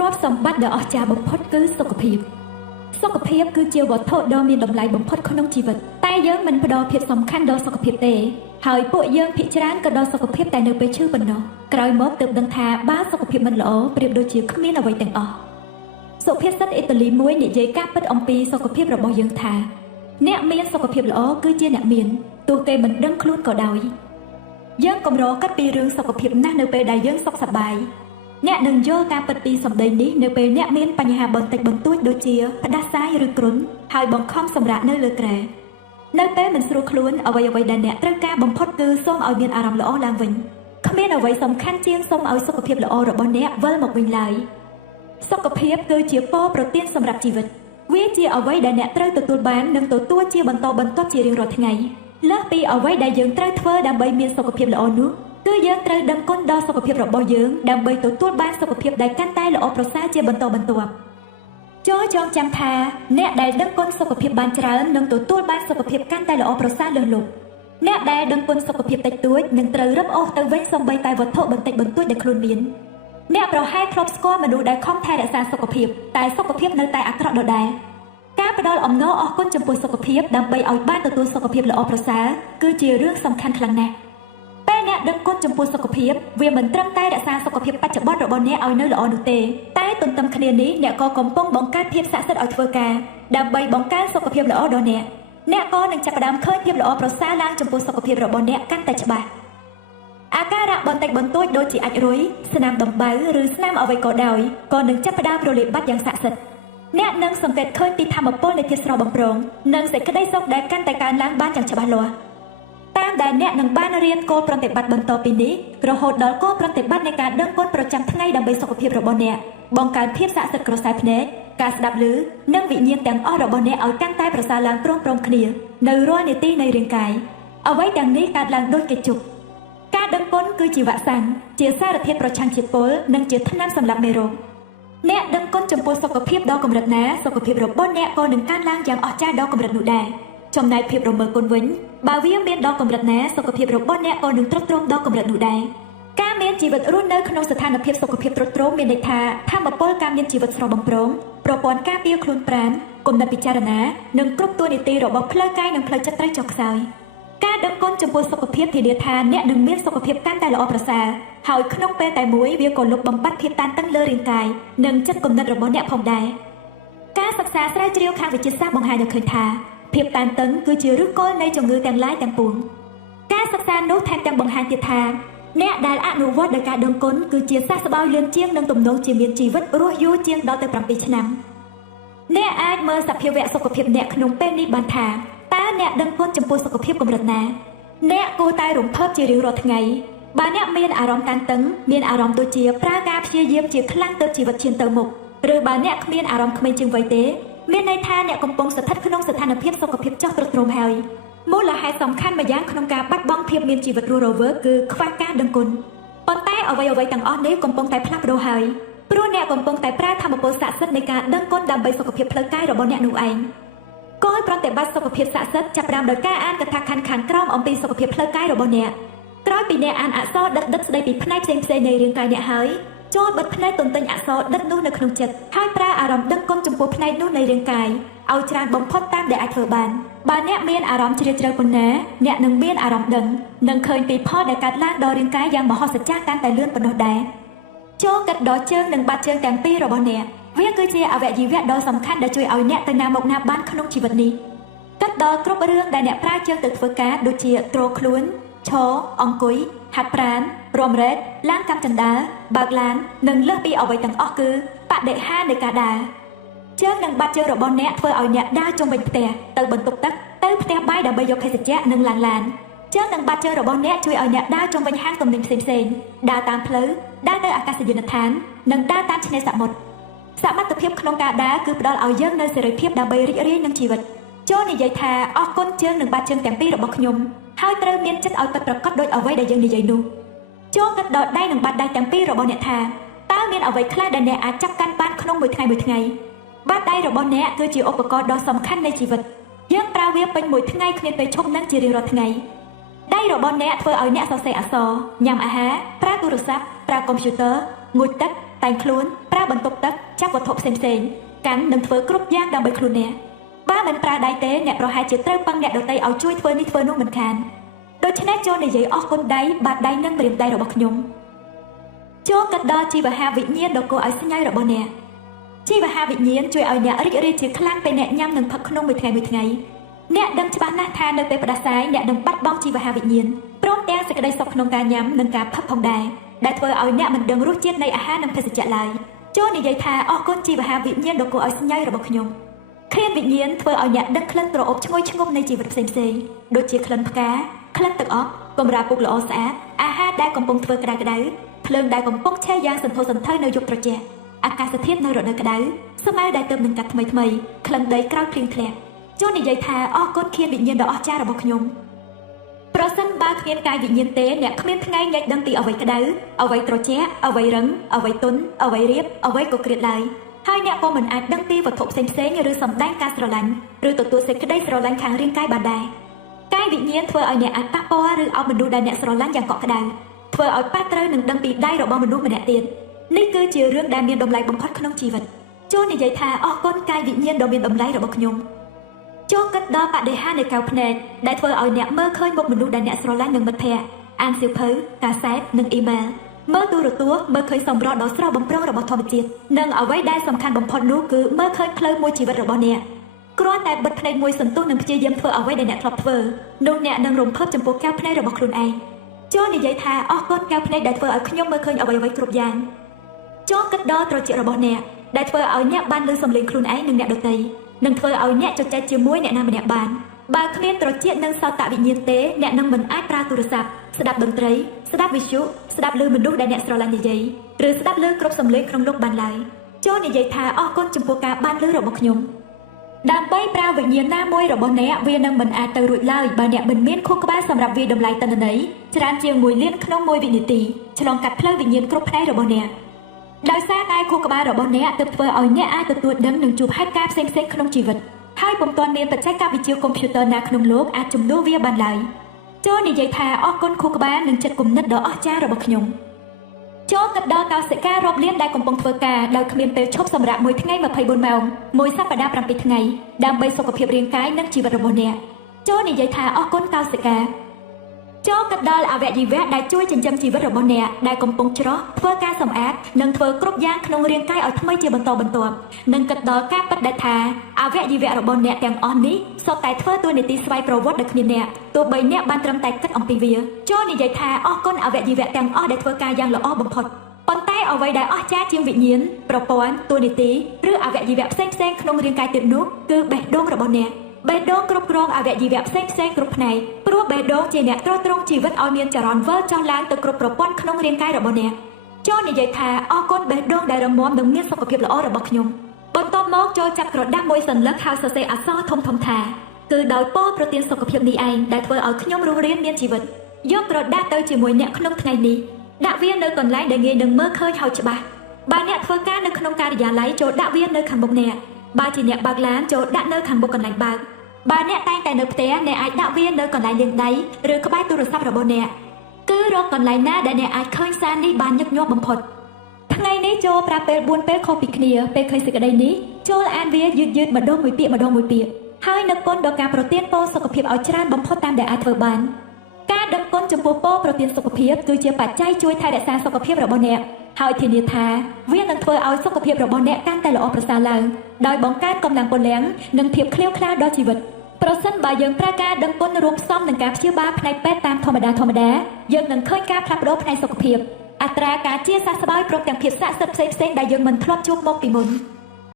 ទ្រព្យសម្បត្តិដ៏អស្ចារ្យបំផុតគឺសុខភាពគឺជាវត្ថុដ៏មានតម្លៃបំផុតក្នុងជីវិតតែយើងមិនផ្ដល់ភាពសំខាន់ដល់សុខភាពទេហើយពួកយើងភាគច្រើនក៏ដល់សុខភាពតែនៅពេលឈឺប៉ុណ្ណោះក្រោយមកទើបដឹងថាបើសុខភាពមិនល្អប្រៀបដូចជាគ្មានអ្វីទាំងអស់សុភាសិតអ៊ីតាលីមួយនិយាយការពិតអំពីសុខភាពរបស់យើងថាអ្នកមានសុខភាពល្អគឺជាអ្នកមានទោះគេមិនដឹងខ្លួនក៏ដោយយើងកម្រគិតពីរឿងសុខភាពណាស់នៅពេលដែលយើងសុខសប្បាយអ្នកនឹងយល់ការពិតពីសម្ដីនេះនៅពេលអ្នកមានបញ្ហាបន្តិចបន្តួចដូចជាផ្ដាសាយឬគ្រុនហើយបង្ខំសម្រាកនៅលើគ្រែនៅពេលមិនស្រួលខ្លួនអ្វីដែលអ្នកត្រូវការបំផុតគឺសូមឲ្យមានអារម្មណ៍ល្អឡើងវិញគ្មានអ្វីសំខាន់ជាងសូមឲ្យសុខភាពល្អរបស់អ្នកវិលមកវិញឡើយសុខភាពគឺជាពរប្រទានសម្រាប់ជីវិតវាជាអ្វីដែលអ្នកត្រូវទទួលបាននិងទទួលជាបន្តបន្ទាប់ជារៀងរាល់ថ្ងៃលើសពីអ្វីដែលយើងត្រូវធ្វើដើម្បីមានសុខភាពល្អនោះគឺយើងត្រូវដឹងគុណដល់សុខភាពរបស់យើងដើម្បីទទួលបានសុខភាពដែលកាន់តែល្អប្រសើរជាបន្តបន្ទាប់ចូលចងចាំថាអ្នកដែលដឹងគុណសុខភាពបានច្រើននឹងទទួលបានសុខភាពកាន់តែល្អប្រសើរលើសលប់អ្នកដែលដឹងគុណសុខភាពតិចតួចនឹងត្រូវរឹបអូសទៅវិញសូម្បីតែវត្ថុបន្តិចបន្តួចដែលខ្លួនមានអ្នកប្រហែលធ្លាប់ស្គាល់មនុស្សដែលខំថែរក្សាសុខភាពតែសុខភាពនៅតែអាក្រក់ដដែលការផ្ដល់អំណរអរគុណចំពោះសុខភាពដើម្បីឲ្យបានទទួលសុខភាពល្អប្រសើរគឺជារឿងសំខាន់ខ្លាំងណាស់ពេលអ្នកដឹងគុណចំពោះសុខភាពវាមិនត្រឹមតែរក្សាសុខភាពបច្ចុប្បន្នរបស់អ្នកឲ្យនៅល្អនោះទេតែទន្ទឹមគ្នានេះអ្នកក៏កំពុងបង្កើតភាពស័ក្តិសិទ្ធិឲ្យធ្វើការដើម្បីបង្កើនសុខភាពល្អដល់អ្នកក៏នឹងចាប់ផ្ដើមឃើញភាពល្អប្រសើរឡើងចំពោះសុខភាពរបស់អ្នកកាន់តែច្បាស់អាការៈបន្តិចបន្តួចដូចជាអាចរុយស្នាមដំបៅឬស្នាមអ្វីក៏ដោយក៏នឹងចាប់ផ្ដើមរលាយបាត់យ៉ាងស័ក្តិសិទ្ធិអ្នកនឹងសង្កេតឃើញពីធម៌ពលនៃភាពស្រស់បំព្រងនិងសេចក្តីសុខដែលកាន់តែកើនឡើងបានយ៉ាងច្បាស់លាស់តាមដែលអ្នកនឹងបានរៀនគោលប្រតិបត្តិបន្តពីនេះរហូតដល់គោលប្រតិបត្តិនៃការដឹងគុណប្រចាំថ្ងៃដើម្បីសុខភាពរបស់អ្នកបង្កើនភាពស័ក្តិសិទ្ធិក្រសែភ្នែកការស្ដាប់ឮនិងវិញ្ញាណទាំងអស់របស់អ្នកឲ្យកាន់តែប្រសើរឡើងព្រមៗគ្នានៅរាល់នាទីនៃរាងកាយអ្វីទាំងនេះកើតឡើងដូចកញ្ចក់ការដឹងគុណគឺជាវ៉ាក់សាំងជាសារធាតុប្រឆាំងជាតិពុលនិងជាថ្នាំសម្លាប់មេរោគអ្នកដឹងគុណចំពោះសុខភាពដល់កម្រិតណាសុខភាពរបស់អ្នកក៏នឹងកើនឡើងយ៉ាងអស្ចារ្យដល់កម្រិតនោះដែរចំណែកភាពរមើលគុណវិញបើវាមានដល់កម្រិតណាសុខភាពរបស់អ្នកក៏នឹងទ្រុឌទ្រោមដល់កម្រិតនោះដែរការមានជីវិតរស់នៅក្នុងស្ថានភាពសុខភាពទ្រុឌទ្រោមមានន័យថាធម៌ពលការមានជីវិតស្រស់បំព្រងប្រព័ន្ធការពារខ្លួនប្រាណគំនិតពិចារណានិងគ្រប់តួនាទីរបស់ផ្លូវកាយនិងផ្លូវចិត្តត្រូវចុះខ្សោយការដឹងគុណចំពោះសុខភាពធានាថាអ្នកនឹងមានសុខភាពកាន់តែល្អប្រសើរហើយក្នុងពេលតែមួយវាក៏លុបបំបាត់ភាពតានតឹងលើរាងកាយនិងចិត្តគំនិតរបស់អ្នកផងដែរការសិក្សាស្រាវជ្រាវខាងវិទ្យាសាស្ត្របង្ហាញឲ្យឃើញថាភាពតានតឹងគឺជាឫសគល់នៃជំងឺទាំងឡាយទាំងពួងការសិក្សានោះថែមទាំងបង្ហាញទៀតថាអ្នកដែលអនុវត្តដោយការដឹងគុណគឺជាសះស្បើយលឿនជាងនិងទំនងជាមានជីវិតរស់យូរជាងដល់ទៅ7ឆ្នាំអ្នកអាចមើលសភាវៈសុខភាពអ្នកក្នុងពេលនេះបានថាតើអ្នកដឹងគុណចំពោះសុខភាពកម្រិតណាអ្នកគួរតែរំភើបជារៀងរាល់ថ្ងៃបើអ្នកមានអារម្មណ៍តានតឹងមានអារម្មណ៍ដូចជាប្រើការព្យាយាមជាខ្លាំងទៅជីវិតឈានទៅមុខឬបើអ្នកគ្មានអារម្មណ៍ក្មេងជាងវ័យទេមានន័យថាអ្នកកំពុងស្ថិតក្នុងស្ថានភាពសុខភាពចុះទ្រុឌទ្រោមហើយមូលហេតុសំខាន់ម្យ៉ាងក្នុងការបាត់បង់ភាពមានជីវិតរស់រវើកគឺខ្វះការដឹងគុណប៉ុន្តែអ្វីទាំងអស់នេះកំពុងតែផ្លាស់ប្ដូរហើយព្រោះអ្នកកំពុងតែប្រើធម៌ពលស័ក្តិសិទ្ធិនៃការដឹងគុណដើម្បីសុខភាពផ្លូវកាយរបស់អ្នកនោះឯងគោលប្រតិបត្តិសុខភាពស័ក្តិសិទ្ធិចាប់ផ្ដើមដោយការអានកថាខណ្ឌខាងក្រោមអំពីសុខភាពផ្លូវកាយរបស់អ្នកក្រោយពីអ្នកអានអក្សរដិតស្ដីពីផ្នែកផ្សេងៗនៃរាងកាយអ្នកហើយចូលបិទភ្នែកទន្ទិញអក្សរដិតនោះនៅក្នុងចិត្តហើយប្រើអារម្មណ៍ដឹងគុណចំពោះផ្នែកនោះនៃរាងកាយឲ្យច្រើនបំផុតតាមដែលអាចធ្វើបានបើអ្នកមានអារម្មណ៍ជ្រាលជ្រៅប៉ុណ្ណាអ្នកនឹងមានអារម្មណ៍ដឹងនិងឃើញពីផលដែលកើតឡើងដល់រាងកាយយ៉ាងមហស្ចារ្យកាន់តែលឿនប៉ុណ្ណោះដែរចូលគិតដល់ជើងនិងបាតជើងទាំងពីររបស់អ្នកវាគឺជាអវយវៈដ៏សំខាន់ដែលជួយឲ្យអ្នកទៅណាមកណាបានក្នុងជីវិតនេះគិតដល់គ្រប់រឿងដែលអ្នកប្រើជើងទៅធ្វើការដូចជាទ្រខ្លួនឈរអង្គុយហាត់ប្រាណរំរែកឡានកាំចន្ទាបើកឡាននិងលើសពីអ្វីទាំងអស់គឺបដិហានៃការដើរជើងនិងបាត់ជើងរបស់អ្នកធ្វើឲ្យអ្នកដើរជុំវិញផ្ទះទៅបន្ទប់ទឹកទៅផ្ទះបាយដើម្បីយកភេសជ្ជៈនិងឡានជើងនិងបាត់ជើងរបស់អ្នកជួយឲ្យអ្នកដើរជុំវិញហាងទំនិញផ្សេងៗដើរតាមផ្លូវដើរទៅអាកាសយានដ្ឋាននិងដើរតាមឆ្នេរសមុទ្រសមត្ថភាពក្នុងការដើរគឺផ្ដល់ឲ្យយើងនូវសេរីភាពដើម្បីរីករាយនឹងជីវិតចូលនិយាយថាអរគុណជើងនិងបាត់ជើងទាំងពីររបស់ខ្ញុំហើយត្រូវមានចិត្តឲ្យពិតប្រាកដដូចអ្វីដែលយើងនិយាយនោះចូលគិតដល់ដៃនិងបាតដៃទាំងពីររបស់អ្នកថាតើមានអ្វីខ្លះដែលអ្នកអាចចាប់កាន់បានក្នុងមួយថ្ងៃបាតដៃរបស់អ្នកគឺជាឧបករណ៍ដ៏សំខាន់នៃជីវិតយើងប្រើវាពេញមួយថ្ងៃគ្មានពេលឈប់នឹងជារៀងរាល់ថ្ងៃដៃរបស់អ្នកធ្វើឲ្យអ្នកសរសេរអក្សរញ៉ាំអាហារប្រើទូរស័ព្ទប្រើកុំព្យូទ័รงូតទឹក តែងខ្លួនប្រើបន្ទប់ទឹកចាប់វត្ថុផ្សេងៗកាន់និងធ្វើគ្រប់យ៉ាងដើម្បីខ្លួនអ្នកបើមិនប្រើដៃទេអ្នកប្រហែលជាត្រូវពឹងអ្នកដទៃឲ្យជួយធ្វើនេះធ្វើនោះមិនខានដូច្នេះចូលនិយាយអរគុណដៃបាតដៃនិងម្រាមដៃរបស់ខ្ញុំចូលកាត់ដល់ជីវហាវិញ្ញាណដ៏គួរឲ្យស្ញើរបស់អ្នកជីវហាវិញ្ញាណជួយឲ្យអ្នករីករាយជាខ្លាំងពេលអ្នកញ៉ាំនិងផឹកក្នុងមួយថ្ងៃអ្នកដឹងច្បាស់ណាស់ថានៅពេលផ្ដាសាយអ្នកនឹងបាត់បង់ជីវហាវិញ្ញាណព្រមទាំងសេចក្តីសុខក្នុងការញ៉ាំនិងការផឹកផងដែរដែលធ្វើឲ្យអ្នកមិនដឹងរសជាតិនៃអាហារនិងភេសជ្ជៈឡើយចូលនិយាយថាអរគុណជីវហាវិញ្ញាណដ៏គួរឲ្យស្ញើរបស់ខ្ញុំក្លិនវិញ្ញាណធ្វើឲ្យអ្នកដឹងក្លិនក្រអូបឈ្ងុយឈ្ងប់នៃជីវិតផ្សេងៗដូចជាក្លិនផ្កាក្លិនទឹកអប់កម្រាលពុកល្អស្អាតអាហារដែលកំពុងធ្វើក្តៅភ្លើងដែលកំពុងឆេះយ៉ាងសន្ធោសន្ធៅនៅយប់ត្រជាក់អាកាសធាតុនៅរដូវក្តៅស្មៅដែលទើបនឹងកាត់ថ្មីក្លិនដីក្រោយភ្លៀងធ្លាក់ចូលនិយាយថាអរគុណធាតុវិញ្ញាណដ៏អស្ចារ្យរបស់ខ្ញុំប្រសិនបើគ្មានកាយវិញ្ញាណទេអ្នកគ្មានថ្ងៃញែកដឹងពីអ្វីក្តៅអ្វីត្រជាក់អ្វីរឹងអ្វីទន់អ្វីរាបអ្វីក៏ក្រៀតឡើយហើយអ្នកក៏មិនអាចដឹងពីវត្ថុផ្សេងៗឬសម្ដែងការស្រឡាញ់ឬទទួលសេចក្តីស្រឡាញ់ខាងរាងកាយបានដែរកាយវិញ្ញាណធ្វើឲ្យអ្នកអាចប៉ះពាល់ឬឲ្យមនុស្សដែលអ្នកស្រឡាញ់យ៉ាងកក់ក្តៅធ្វើឲ្យប៉ះត្រូវនឹងដឹងពីដៃរបស់មនុស្សម្នាក់ទៀតនេះគឺជារឿងដែលមានតម្លៃបំផុតក្នុងជីវិតចូលនិយាយថាអរគុណកាយវិញ្ញាណដ៏មានតម្លៃរបស់ខ្ញុំចូលគិតដល់បដិហារនៃកៅភ្នែកដែលធ្វើឲ្យអ្នកមើលឃើញមុខមនុស្សដែលអ្នកស្រឡាញ់និងមិត្តភ័ក្តិអានសៀវភៅកាសែតនិងអ៊ីមែលមើលទូរទស្សន៍មើលឃើញសម្រស់ដ៏ស្រស់បំព្រងរបស់ធម្មជាតិនិងអ្វីដែលសំខាន់បំផុតនោះគឺមើលឃើញផ្លូវមួយជីវិតរបស់អ្នកគ្រាន់តែបិទភ្នែកមួយសន្ទុះនិងព្យាយាមធ្វើអ្វីដែលអ្នកធ្លាប់ធ្វើនោះអ្នកនឹងរំភើបចំពោះកៅភ្នែករបស់ខ្លួនឯងចូលនិយាយថាអរគុណកៅភ្នែកដែលធ្វើឲ្យខ្ញុំមើលឃើញអ្វីៗគ្រប់យ៉ាងចូលគិតដល់ត្រចៀករបស់អ្នកដែលធ្វើឲ្យអ្នកបានឮសំឡេងខ្លួនឯងនិងអ្នកដទៃនឹងធ្វើឲ្យអ្នកជជែកជាមួយអ្នកណាម្នាក់បានបើគ្មានត្រចៀកនិងសោតវិញ្ញាណទេអ្នកនឹងមិនអាចប្រើទូរស័ព្ទស្ដាប់តន្ត្រីស្ដាប់វិទ្យុស្ដាប់ឮមនុស្សដែលអ្នកស្រឡាញ់និយាយឬស្ដាប់ឮគ្រប់សំឡេងក្នុងលោកបានឡើយចូលនិយាយថាអរគុណចំពោះការបានឮរបស់ខ្ញុំដើម្បីប្រើវិញ្ញាណណាមួយរបស់អ្នកវានឹងមិនអាចទៅរួចឡើយបើអ្នកមិនមានខួរក្បាលសម្រាប់វាតម្លៃតន្ន័យច្រើនជាង1លានក្នុង1វិនាទីឆ្លងកាត់ផ្លូវវិញ្ញាណគ្រប់ផ្នែករបស់អ្នកដោយសារតែខួរក្បាលរបស់អ្នកទើបធ្វើឲ្យអ្នកអាចទទួលដឹងនិងជួបហេតុការណ៍ផ្សេងៗក្នុងជីវិតហើយពុំទាន់មានបច្ចេកវិទ្យាកុំព្យូទ័រណាក្នុងលោកអាចជំនួសវាបានឡើយចូលនិយាយថាអរគុណខួរក្បាលនិងចិត្តគំនិតដ៏អស្ចារ្យរបស់ខ្ញុំចូលគិតដល់កោសិការាប់លានដែលកំពុងធ្វើការដោយគ្មានពេលឈប់សម្រាកមួយថ្ងៃ24ម៉ោងមួយសប្តាហ៍7ថ្ងៃដើម្បីសុខភាពរាងកាយនិងជីវិតរបស់អ្នកចូលនិយាយថាអរគុណកោសិកាចូលគិតដល់អវយវៈដែលជួយចិញ្ចឹមជីវិតរបស់អ្នកដែលកំពុងច្រោះធ្វើការសម្អាតនិងធ្វើគ្រប់យ៉ាងក្នុងរាងកាយឲ្យថ្មីជាបន្តបន្ទាប់និងគិតដល់ការពិតដែលថាអវយវៈរបស់អ្នកទាំងអស់នេះសុទ្ធតែធ្វើតួនាទីស្វ័យប្រវត្តិដូចគ្នាអ្នកទោះបីអ្នកបានត្រឹមតែគិតអំពីវាចូលនិយាយថាអរគុណអវយវៈទាំងអស់ដែលធ្វើការយ៉ាងល្អបំផុតប៉ុន្តែអ្វីដែលអស្ចារ្យជាងវិញ្ញាណប្រព័ន្ធតួនាទីឬអវយវៈផ្សេងៗក្នុងរាងកាយទៀតនោះគឺបេះដូងរបស់អ្នកបេះដូងគ្រប់គ្រងអវយវៈផ្សេងៗគ្រប់ផ្នែកព្រោះបេះដូងជាអ្នកទ្រទ្រង់ជីវិតឲ្យមានចរន្តវិលចុះឡើងទៅគ្រប់ប្រព័ន្ធក្នុងរាងកាយរបស់អ្នកចូលនិយាយថាអរគុណបេះដូងដែលរឹងមាំនិងមានសុខភាពល្អរបស់ខ្ញុំបន្ទាប់មកចូលចាប់ក្រដាស់មួយសន្លឹកហើយសរសេរអក្សរធំៗថាគឺដោយពរប្រទានសុខភាពនេះឯងដែលធ្វើឲ្យខ្ញុំរស់រានមានជីវិតយកក្រដាស់ទៅជាមួយអ្នកក្នុងថ្ងៃនេះដាក់វានៅកន្លែងដែលងាយនឹងមើលឃើញហើយច្បាស់បើអ្នកធ្វើការនៅក្នុងការិយាល័យចូលដាក់វានៅខាងមុខអ្នកបើជាអ្នកបើកឡានចូលដាក់នៅខាងមុខកន្លែងបើកបើអ្នកតែងតែនៅផ្ទះអ្នកអាចដាក់វានៅកន្លែងលាងដៃឬក្បែរទូរស័ព្ទរបស់អ្នកគឺរកកន្លែងណាដែលអ្នកអាចឃើញសារនេះបានញឹកញាប់បំផុតថ្ងៃនេះចូលប្រើពេល4ពេលខុសពីគ្នាពេលឃើញសេចក្តីនេះចូលអានវាយឺតម្ដងមួយពាក្យហើយនឹកគុណដល់ការប្រទានពរសុខភាពឲ្យច្រើនបំផុតតាមដែលអាចធ្វើបានការដឹងគុណចំពោះពរប្រទានសុខភាពគឺជាបច្ច័យជួយថែរក្សាសុខភាពរបស់អ្នកហើយធានាថាវានឹងធ្វើឲ្យសុខភាពរបស់អ្នកកាន់តែល្អប្រសើរឡើងដោយបង្កើនកម្លាំងពលំនិងភាពក្លៀវក្លាដល់ជីវិតប្រសិនបើយើងប្រើការដឹងគុណរួមផ្សំនឹងការព្យាបាលផ្នែកពេទ្យតាមធម្មតាយើងនឹងឃើញការផ្លាស់ប្ដូរផ្នែកសុខភាពអត្រាការជាសះស្បើយព្រមទាំងភាពស័ក្តិសិទ្ធិផ្សេងៗដែលយើងមិនធ្លាប់ជួបមកពីមុន